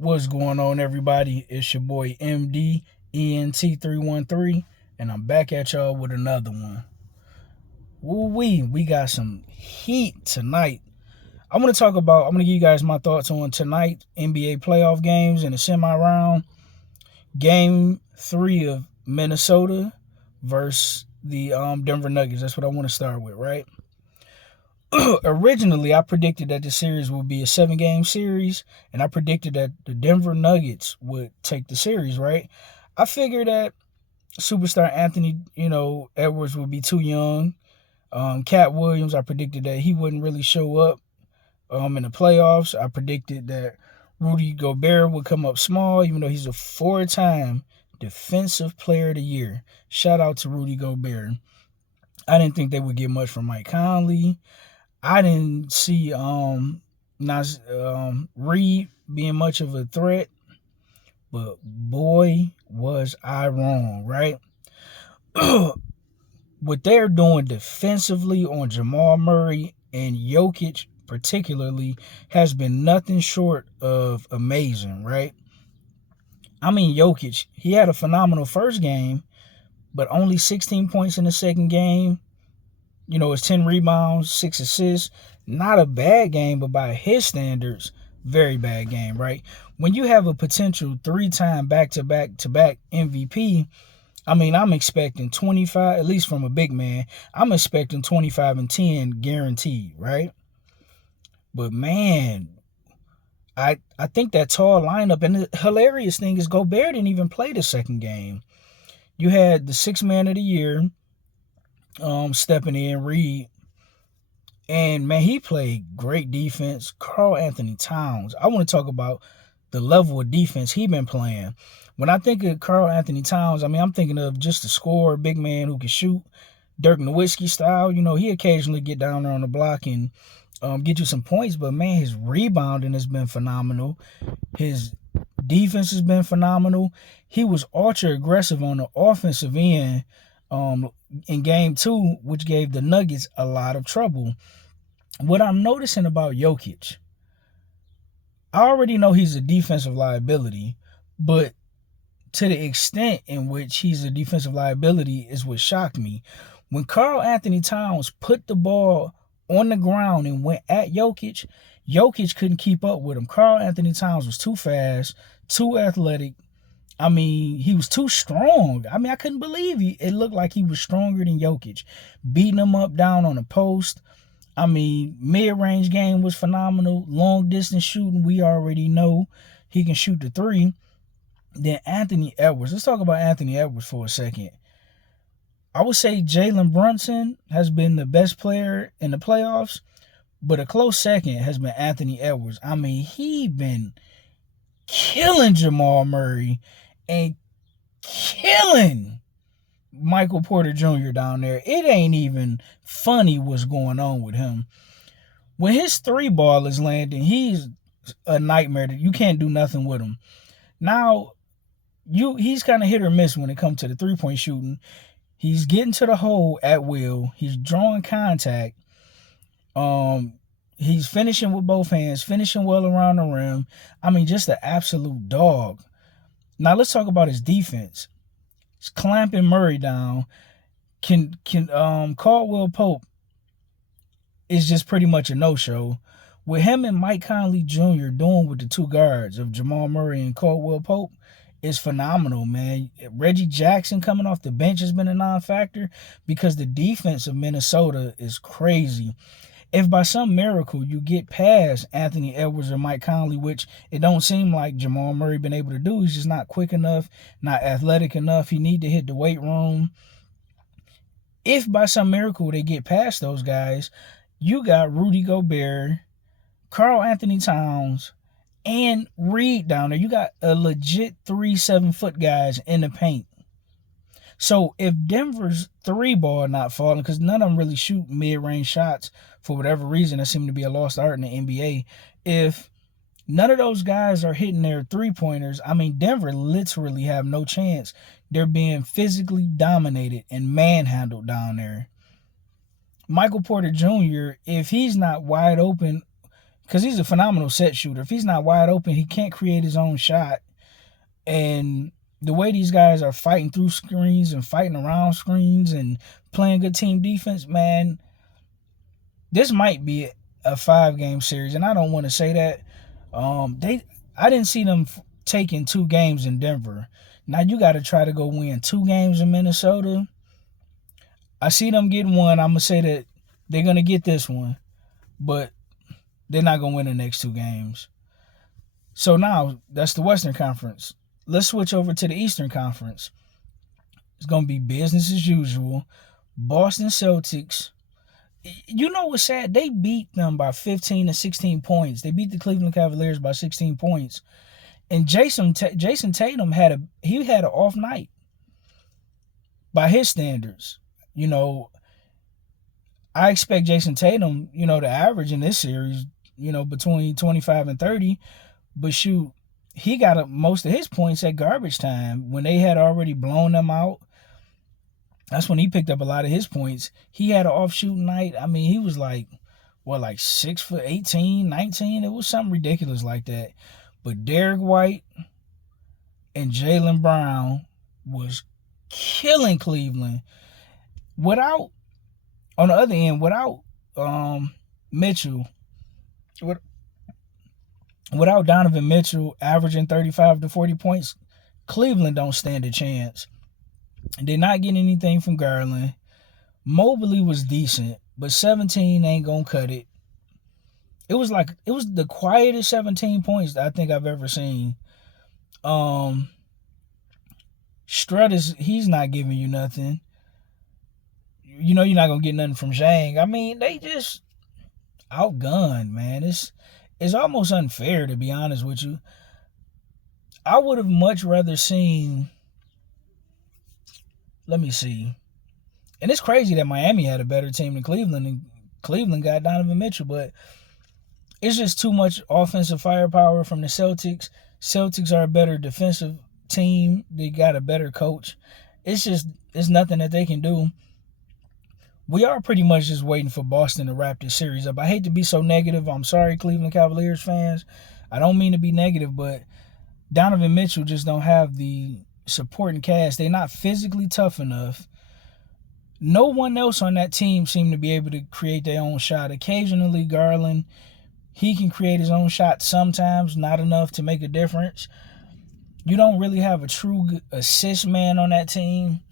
What's going on, everybody? It's your boy MD ENT313, and I'm back at y'all with another one. Woo-wee, we got some heat tonight. I'm going to give you guys my thoughts on tonight NBA playoff games in the semi-round. Game 3 of Minnesota versus the Denver Nuggets. That's what I want to start with, right? Originally, I predicted that the series would be a 7-game series, and I predicted that the Denver Nuggets would take the series, right? I figured that superstar Anthony, Edwards would be too young. Cat Williams, I predicted that he wouldn't really show up in the playoffs. I predicted that Rudy Gobert would come up small, even though he's a 4-time Defensive Player of the Year. Shout out to Rudy Gobert. I didn't think they would get much from Mike Conley. I didn't see Reed being much of a threat, but boy, was I wrong, right? What they're doing defensively on Jamal Murray and Jokic particularly has been nothing short of amazing, right? I mean, Jokic, he had a phenomenal first game, but only 16 points in the second game. It's 10 rebounds, 6 assists. Not a bad game, but by his standards, very bad game, right? When you have a potential 3-time back-to-back MVP, I'm expecting 25, at least from a big man, I'm expecting 25 and 10 guaranteed, right? But man, I think that tall lineup, and the hilarious thing is Gobert didn't even play the second game. You had the 6th man of the year, stepping in, Reed. And, man, he played great defense. Karl Anthony Towns. I want to talk about the level of defense he been playing. When I think of Karl Anthony Towns, I'm thinking of just a scorer, big man who can shoot, Dirk Nowitzki style. He occasionally get down there on the block and get you some points. But, man, his rebounding has been phenomenal. His defense has been phenomenal. He was ultra-aggressive on the offensive end in Game 2, which gave the Nuggets a lot of trouble. What I'm noticing about Jokic, I already know he's a defensive liability, but to the extent in which he's a defensive liability is what shocked me. When Karl Anthony Towns put the ball on the ground and went at Jokic, Jokic couldn't keep up with him. Karl Anthony Towns was too fast, too athletic. He was too strong. I couldn't believe it looked like he was stronger than Jokic. Beating him up down on the post. Mid-range game was phenomenal. Long-distance shooting, we already know he can shoot the 3. Then Anthony Edwards. Let's talk about Anthony Edwards for a second. I would say Jalen Brunson has been the best player in the playoffs, but a close second has been Anthony Edwards. He been killing Jamal Murray and killing Michael Porter Jr. down there. It ain't even funny what's going on with him. When his 3 ball is landing, he's a nightmare. You can't do nothing with him. Now, he's kind of hit or miss when it comes to the 3-point shooting. He's getting to the hole at will. He's drawing contact. He's finishing with both hands, finishing well around the rim. Just an absolute dog. Now, let's talk about his defense. He's clamping Murray down. Caldwell Pope is just pretty much a no-show. With him and Mike Conley Jr. doing with the 2 guards of Jamal Murray and Caldwell Pope is phenomenal, man. Reggie Jackson coming off the bench has been a non-factor because the defense of Minnesota is crazy. If by some miracle you get past Anthony Edwards or Mike Conley, which it don't seem like Jamal Murray been able to do, he's just not quick enough, not athletic enough. He need to hit the weight room. If by some miracle they get past those guys, you got Rudy Gobert, Karl Anthony Towns, and Reed down there. You got a legit 3 7-foot guys in the paint. So if Denver's 3 ball not falling, because none of them really shoot mid-range shots for whatever reason, that seemed to be a lost art in the NBA. If none of those guys are hitting their 3-pointers, Denver literally have no chance. They're being physically dominated and manhandled down there. Michael Porter Jr., if he's not wide open because he's a phenomenal set shooter. If he's not wide open, he can't create his own shot. And the way these guys are fighting through screens and fighting around screens and playing good team defense, man, this might be a 5-game series. And I don't want to say that. I didn't see them taking 2 games in Denver. Now you got to try to go win 2 games in Minnesota. I see them getting one. I'm going to say that they're going to get this one, but they're not going to win the next 2 games. So now that's the Western Conference. Let's switch over to the Eastern Conference. It's going to be business as usual. Boston Celtics. You know what's sad? They beat them by 15 to 16 points. They beat the Cleveland Cavaliers by 16 points. And Jason Tatum had an off night by his standards. You know, I expect Jason Tatum, to average in this series, between 25 and 30. But shoot, he got most of his points at garbage time when they had already blown them out. That's when he picked up a lot of his points. He had an off shooting night. I mean, he was like 6 foot 18, 19. It was something ridiculous like that. But Derek White and Jaylen Brown was killing Cleveland. Without Mitchell, without Donovan Mitchell averaging 35 to 40 points, Cleveland don't stand a chance. They're not getting anything from Garland. Mobley was decent, but 17 ain't gonna cut it. It was the quietest 17 points I think I've ever seen. Strutt he's not giving you nothing. You're not gonna get nothing from Zhang. I mean, they just outgunned, man. It's almost unfair, to be honest with you. I would have much rather seen. Let me see. And it's crazy that Miami had a better team than Cleveland, and Cleveland got Donovan Mitchell, but it's just too much offensive firepower from the Celtics. Celtics are a better defensive team. They got a better coach. It's nothing that they can do. We are pretty much just waiting for Boston to wrap this series up. I hate to be so negative. I'm sorry, Cleveland Cavaliers fans. I don't mean to be negative, but Donovan Mitchell just don't have the supporting cast. They're not physically tough enough. No one else on that team seemed to be able to create their own shot. Occasionally, Garland, he can create his own shot sometimes, not enough to make a difference. You don't really have a true assist man on that team.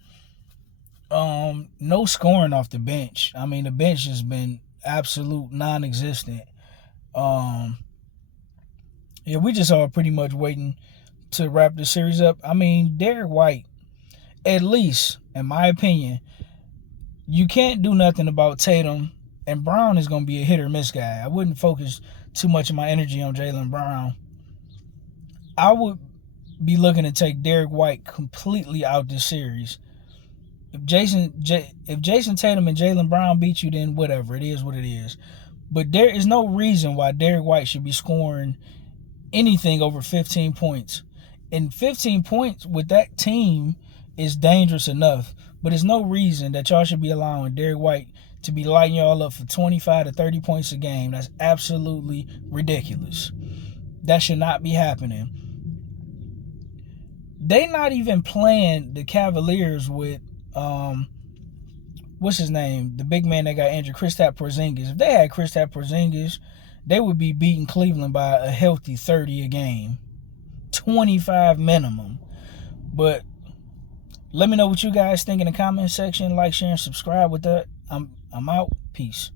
No scoring off the bench. I mean, the bench has been absolute non-existent. We just are pretty much waiting to wrap the series up. I mean, Derek White, at least, in my opinion, you can't do nothing about Tatum, and Brown is going to be a hit or miss guy. I wouldn't focus too much of my energy on Jaylen Brown. I would be looking to take Derek White completely out this series. If Jason Tatum and Jaylen Brown beat you, then whatever. It is what it is. But there is no reason why Derek White should be scoring anything over 15 points. And 15 points with that team is dangerous enough. But there's no reason that y'all should be allowing Derek White to be lighting y'all up for 25 to 30 points a game. That's absolutely ridiculous. That should not be happening. They not even playing the Cavaliers with what's his name? The big man that got injured, Kristaps Porzingis. If they had Kristaps Porzingis, they would be beating Cleveland by a healthy 30 a game. 25 minimum. But let me know what you guys think in the comment section. Like, share, and subscribe with that. I'm out. Peace.